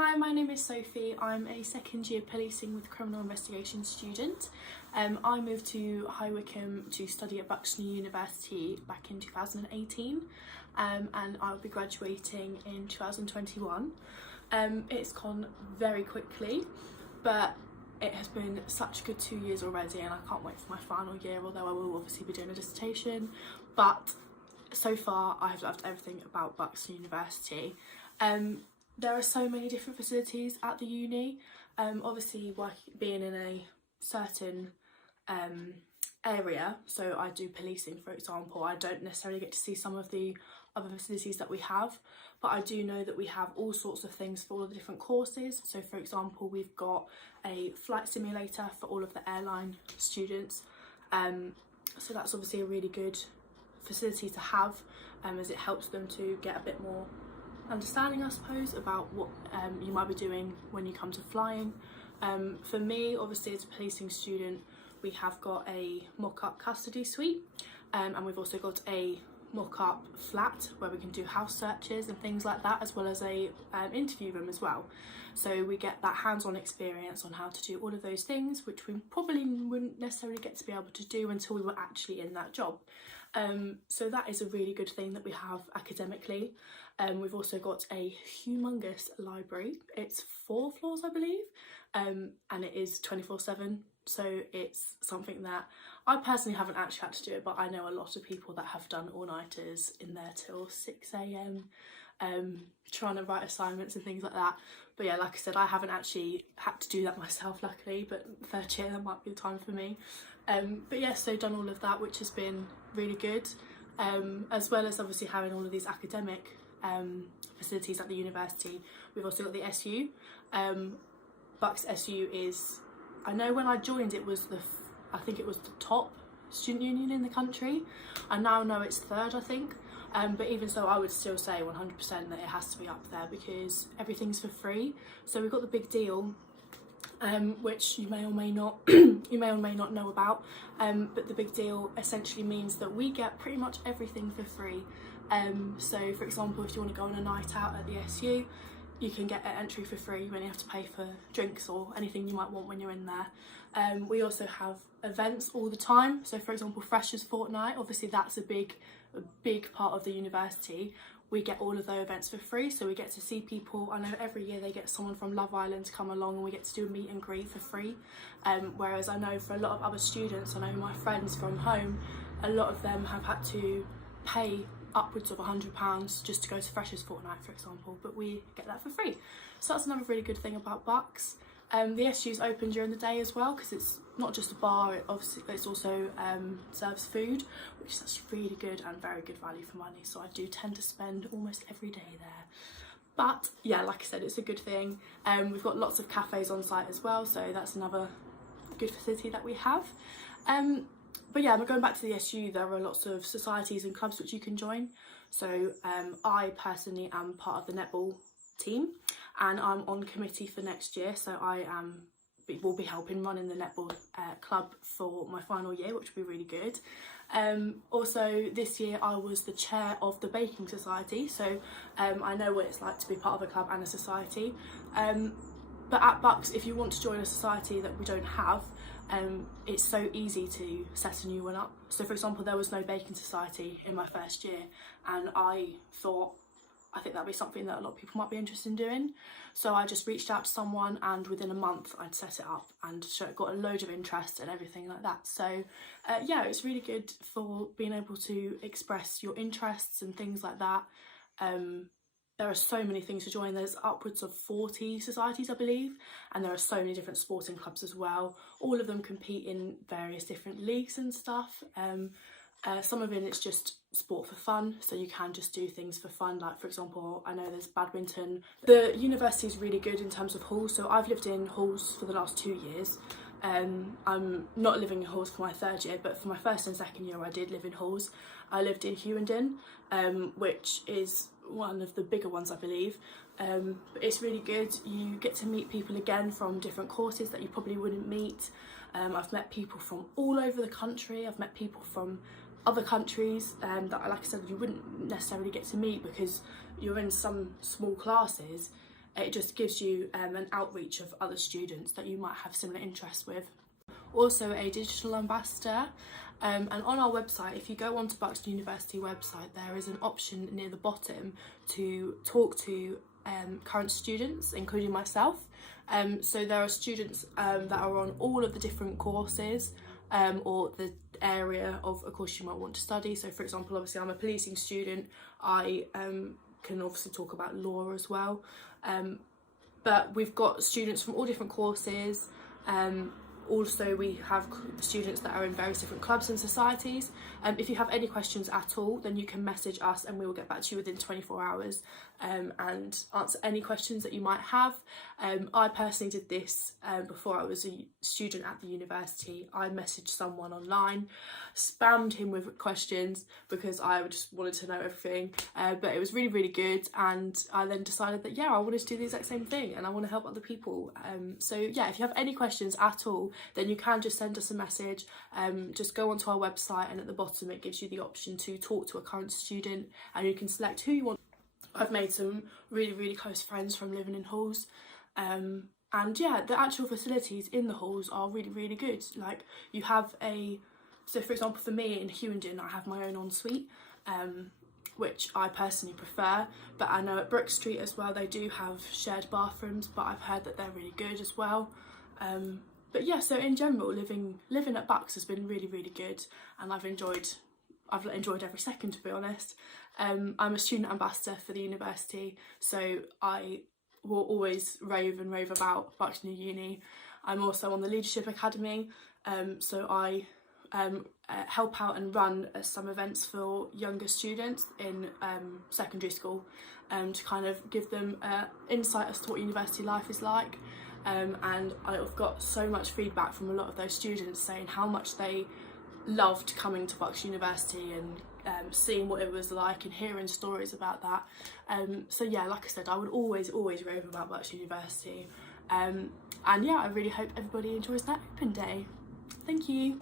Hi, my name is Sophie. I'm a second year policing with criminal investigation student. I moved to High Wycombe to study at Bucks University back in 2018 and I'll be graduating in 2021. It's gone very quickly, but it has been such a good 2 years already and I can't wait for my final year, although I will obviously be doing a dissertation. But so far I've loved everything about Bucks University. There are so many different facilities at the uni. Obviously being in a certain area, so I do policing for example, I don't necessarily get to see some of the other facilities that we have, but I do know that we have all sorts of things for all the different courses. So for example, we've got a flight simulator for all of the airline students, so that's obviously a really good facility to have, as it helps them to get a bit more understanding, I suppose, about what you might be doing when you come to flying. For me, obviously as a policing student, we have got a mock-up custody suite, and we've also got a mock-up flat where we can do house searches and things like that, as well as a interview room as well. So we get that hands-on experience on how to do all of those things, which we probably wouldn't necessarily get to be able to do until we were actually in that job. So that is a really good thing that we have academically. We've also got a humongous library. It's 4 floors, I believe, and it is 24/7. So it's something that I personally haven't actually had to do it, but I know a lot of people that have done all-nighters in there till 6 AM, trying to write assignments and things like that. But yeah, like I said, I haven't actually had to do that myself, luckily, but third year that might be the time for me. But yeah, so done all of that, which has been really good, as well as obviously having all of these academic facilities at the university. We've also got the SU. Bucks SU is, I know when I joined it was I think it was the top student union in the country. I now know it's third, I think, but even so I would still say 100% that it has to be up there because everything's for free. So we've got the big deal, which you may or may not know about, but the big deal essentially means that we get pretty much everything for free. So for example, if you want to go on a night out at the SU, you can get an entry for free. You only have to pay for drinks or anything you might want when you're in there. We also have events all the time. So for example, Freshers Fortnight, obviously that's a big part of the university. We get all of those events for free, so we get to see people. I know every year they get someone from Love Island to come along and we get to do a meet and greet for free. Whereas I know for a lot of other students, I know my friends from home, a lot of them have had to pay upwards of £100 just to go to Freshers Fortnight, for example, but we get that for free. So that's another really good thing about Bucks. The SU is open during the day as well, because it's not just a bar, it's also serves food, which is actually really good and very good value for money, so I do tend to spend almost every day there. But yeah, like I said, it's a good thing. We've got lots of cafes on site as well, so that's another good facility that we have. But yeah, going back to the SU, there are lots of societies and clubs which you can join. So I personally am part of the netball team and I'm on committee for next year, so I will be helping running the netball club for my final year, which will be really good. Also this year I was the chair of the baking society, so I know what it's like to be part of a club and a society. But at Bucks, if you want to join a society that we don't have, it's so easy to set a new one up. So for example, there was no baking society in my first year and I think that'd be something that a lot of people might be interested in doing. So I just reached out to someone and within a month I'd set it up and got a load of interest and everything like that. So yeah, it's really good for being able to express your interests and things like that. There are so many things to join. There's upwards of 40 societies, I believe, and there are so many different sporting clubs as well. All of them compete in various different leagues and stuff. Some of it it's just sport for fun, so you can just do things for fun. Like for example, I know there's badminton. The university is really good in terms of halls, so I've lived in halls for the last 2 years. I'm not living in halls for my third year, but for my first and second year I did live in halls. I lived in Hughenden, which is one of the bigger ones I believe, but it's really good. You get to meet people again from different courses that you probably wouldn't meet. I've met people from all over the country. I've met people from other countries that, like I said, you wouldn't necessarily get to meet because you're in some small classes. it just gives you an outreach of other students that you might have similar interests with. Also a digital ambassador, and on our website, if you go onto Buxton University website, there is an option near the bottom to talk to current students, including myself. So there are students that are on all of the different courses or the area of a course you might want to study. So for example, obviously I'm a policing student, I can obviously talk about law as well, but we've got students from all different courses. Also, we have students that are in various different clubs and societies. If you have any questions at all, then you can message us and we will get back to you within 24 hours and answer any questions that you might have. I personally did this before I was a student at the university. I messaged someone online, spammed him with questions because I just wanted to know everything, but it was really, really good, and I then decided that I wanted to do the exact same thing and I want to help other people. So yeah, if you have any questions at all, then you can just send us a message. Just go onto our website, and at the bottom it gives you the option to talk to a current student and you can select who you want. I've made some really, really close friends from living in halls, and yeah, the actual facilities in the halls are really, really good. Like, you have so for example for me in Hewenden, I have my own ensuite, which I personally prefer, but I know at Brook Street as well they do have shared bathrooms, but I've heard that they're really good as well. But yeah, so in general, living at Bucks has been really, really good, and I've enjoyed every second, to be honest. I'm a student ambassador for the university, so I will always rave about Buxton Uni. I'm also on the Leadership Academy, so I help out and run some events for younger students in secondary school, to kind of give them insight as to what university life is like. And I've got so much feedback from a lot of those students saying how much they loved coming to Bucks University and seeing what it was like and hearing stories about that. So yeah, like I said, I would always rave about Bucks University. And yeah, I really hope everybody enjoys their open day. Thank you.